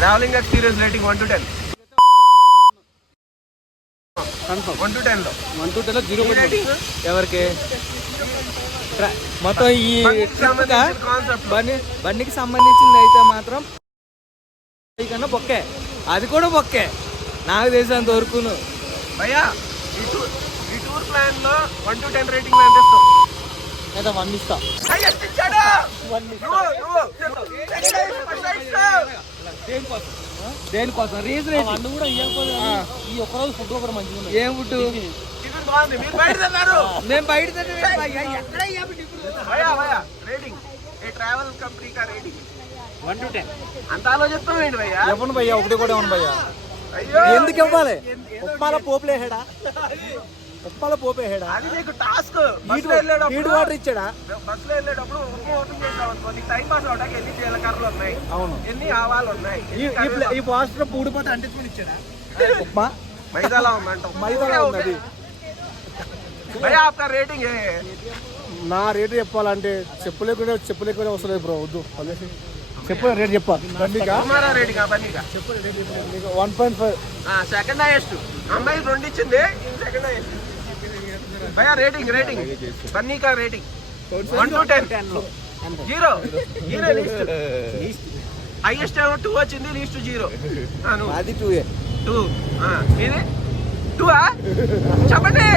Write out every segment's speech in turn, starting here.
Travelling experience rating 1 to 10. 1 to 10 లో 1 to 10 0 rating ఎవరికి మొత్తం ఈ బండికి సంబంధించింది అయితే మాత్రం కన్నా బొక్కే, అది కూడా బొక్కే నాకు తెలిసినంత వరకును. భయ్యా ఈ టూర్ ప్లాన్ లో 1 to 10 రేటింగ్ ఎంత ఇస్తావు? లేదా 1 ఇస్తా. దేనికోసం రీజన్ అన్ను కూడా ఇవ్వకపోతే ఈ ఒక్కరోజు ఫుడ్ ఒకటి మంచిగా ఉంది. ఏం ఫుడ్? మేము బయట ట్రావెల్ కంపెనీ కా రేటింగ్ 1 to 10 అంత ఆలోచిస్తామేంటి భయ్యా? చెప్పండి భయ్యా, ఒకటి కూడా ఇవ్వండి భయ్యా. ఎందుకు ఇవ్వాలి? ఉప్మాల పోపులేసాడా? ఉప్మాల పోపేసాడా? అది నీకు టాస్క్. హీట్ వాటర్ ఇచ్చాడా? బస్సులో వెళ్ళేటప్పుడు ఉప్మా ఓపెన్ చేసావు అనుకో, నీకు టైం పాస్ అవడానికి ఎన్ని జీలకర్రలు ఉన్నాయి, అవును, ఎన్ని ఆవాలు ఉన్నాయి. ఈ పాస్టర్ పూడిపోతే అంటించుకుని ఇచ్చాడా? ఉప్మా మైదాలా ఉందంట. మైదాలా ఉంది. భయ్యా ఆప్కా రేటింగ్ ఏ? నా రేటు చెప్పాలంటే చెప్పలేకుండా వస్తలేదు బ్రో, వద్దు చెప్పు రేట్ చెప్పాలి. చెప్పు 1.5. సెకండ్ హైయెస్ట్ అమ్మాయి 2 ఇచ్చింది, సెకండ్ హైయెస్ట్. భయ్యా రేటింగ్ బన్నీ కా రేటింగ్ 1 to 10 0. హైయెస్ట్ ఏమో 2 వచ్చింది, లీస్ట్ 0. అది 2 ఇది 2 చెప్పండి.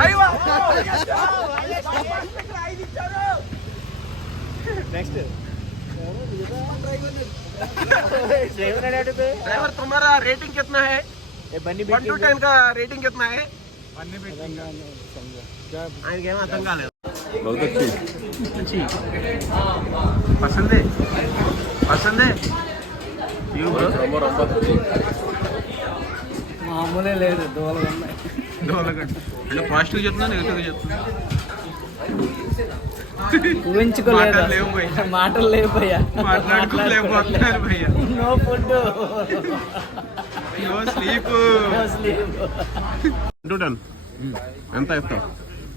5 నెక్స్ట్ ड्राइवर तुम्हारा रेटिंग कितना है? 1 to 10 का रेटिंग कितना है? अर्थం కాలేదు. पसंद है మామూలే లేదు, దోలగడ్డ అంటే పాజిటివ్ చెప్తున్నా నెగిటివ్ చెప్తున్నా? ఊహించుకోలేదు, మాటలు లేవు భయ్యా, మాట్లాడుకోలేకపోతున్నారు భయ్యా. No food, no sleep. 1 to 10 ఎంత ఇస్తావు?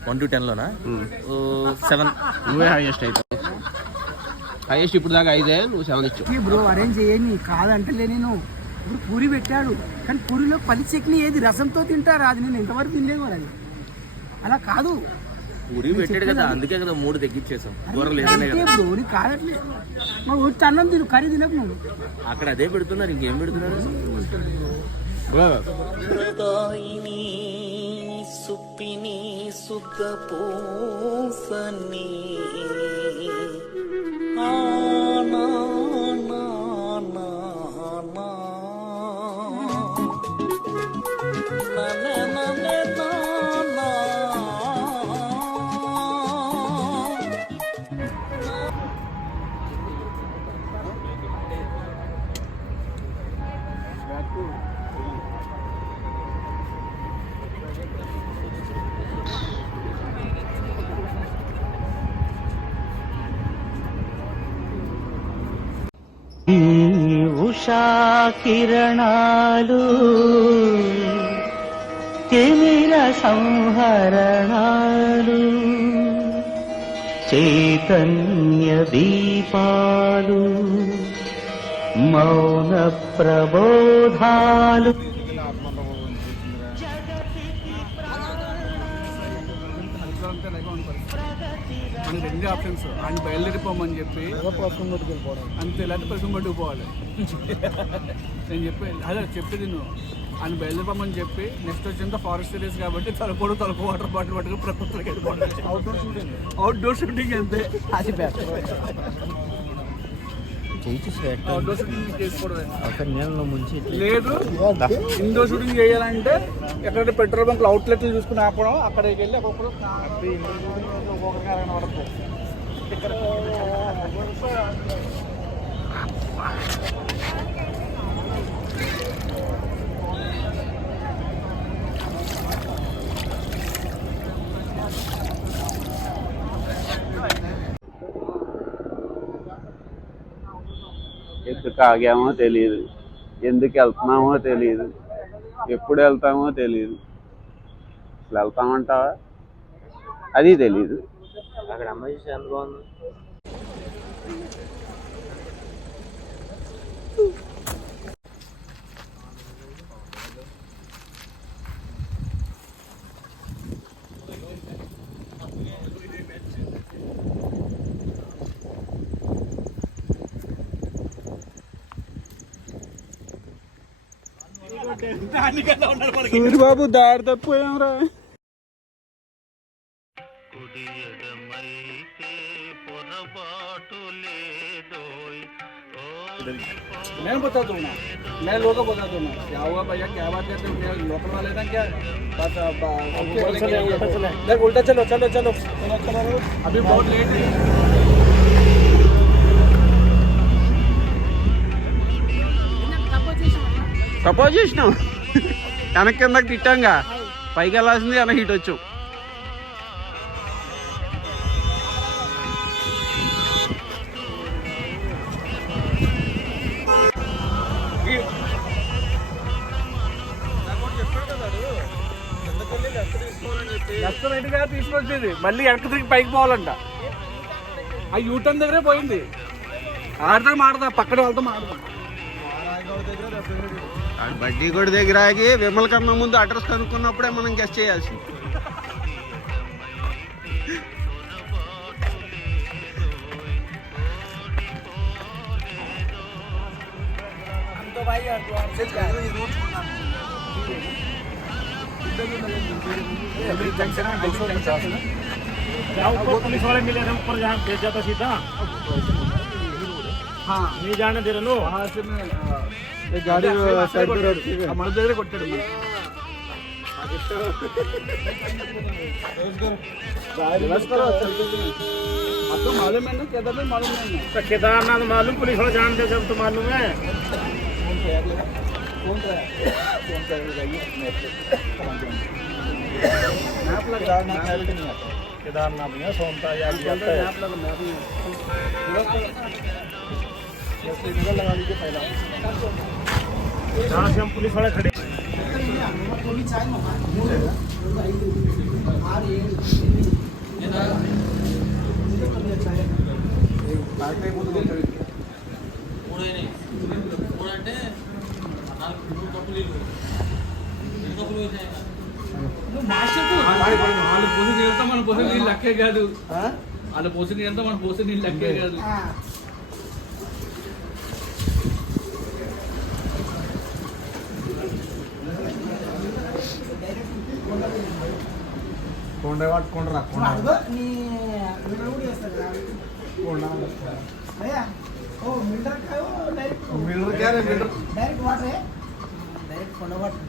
1 to 10 లోనా 7. నువ్వే హైయెస్ట్ అయితే. హైయెస్ట్ ఇప్పుడు దాకా 5, నువ్వు 7 ఇచ్చావు. బ్రో అరేంజ్ చేయని కాదంటే నేను ఇప్పుడు పూరి పెట్టాడు, కానీ పూరిలో పల్లి చట్నీ ఏది రసంతో తింటారా? అది నేను ఎంతవరకు తినలేము. అది అలా కాదు, పూరి పెట్టాడు కదా, అందుకే కదా 3 తగ్గించేసాం. బ్రో నీకు కాదట్లేదు, మరి వచ్చి అన్నం తిను, కర్రీ తినకు నువ్వు. అక్కడ అదే పెడుతున్నారు, ఇంకేం పెడుతున్నారు? సుప్పిని సుఖ పోసని ఉషా కిరణాలు తిమిర సంహరణాలు చైతన్య దీపాలు మౌన ప్రబోధాలు. మనకి 2 ఆప్షన్స్, ఆయన బయలుదేరిపోమని చెప్పి అంతే, లేకపోతే పసుపు పట్టుకు పోవాలి. నేను చెప్పి అదే చెప్పేది నువ్వు, ఆయన బయలుదేరిపోమని చెప్పి నెక్స్ట్ వచ్చేంత ఫారెస్ట్ ఏరియాస్ కాబట్టి తలుపు వాటర్ బాటిల్ పట్టుకుని ప్రకృతిలోకి వెళ్ళిపోవడం. అవుట్డోర్ షూటింగ్ అంతే, అది బెస్ట్. అవుట్డోర్ షూటింగ్ చేసుకోవడమే లేదు. ఇండోర్ షూటింగ్ చేయాలంటే ఎక్కడైతే పెట్రోల్ బంక్లు అవుట్లెట్లు చూసుకుని ఆపడం, అక్కడికి వెళ్ళి ఒక్కొక్కరు వరకు ఎందుకు ఆగామో తెలియదు, ఎందుకు వెళ్తున్నామో తెలియదు, ఎప్పుడు వెళ్తామో తెలియదు. అసలు వెళ్తామంటావా? అది తెలీదు. అక్కడ అమ్మాయి ఎంత బాగుంది. సూరిబాబు దారి తప్పిపోయాంరా. मैं बताता हूँ ना, मैं लोगों को बताता हूँ ना क्या हुआ भैया, क्या बात करते हो, मैं लोकल वाले ना क्या बस उल्टा चलो चलो चलो चलो चलो अभी बहुत लेट है. ప్రపోజ్ చేసినాం వెనక్కి కిందకి తిట్టాంగా, పైకి వెళ్ళాల్సింది వెనక్కి ఇటు వచ్చాం. లెఫ్ట్ రైట్ గా తీసుకొచ్చేది మళ్ళీ వెనక్కి తిరిగి పైకి పోవాలంట. ఆ యూటర్న్ దగ్గరే పోయింది. ఆడతాం ఆడతా పక్కన వాళ్ళతో ఆడతాం. బడ్డీ కొడి దగ్గర ఆగి విమల్ కన్నా ముందు అడ్రస్ కనుక్కున్నప్పుడే మనం గెస్ట్ చేయాల్సింది. पुलिस वाले मिले थे ऊपर जहाँ भेज जाता सीधा. हाँ नहीं जाने दे रहे नो. वहाँ से मैं गाड़ी साइड पे रोड మన దగ్గర కొట్టాడు. आपको मालूम है ना केदारनाथ मालूम है ना. तो केदारनाथ मालूम, पुलिस वाले जानते जब तो मालूम है. केदारनाथ में सोमता या लगा लीजिए पहला. जहाँ से हम पुलिस वाले खड़े. వాళ్ళు పోసి నీళ్ళతో మన పోసి నీళ్ళు లెక్కే కాదు. వాళ్ళు పోసి నీళ్ళతో మన పోసి నీళ్ళు లెక్కే కాదు. డైరెక్ట్ వాటర్ డైరెక్ట్ కొండ వాటర్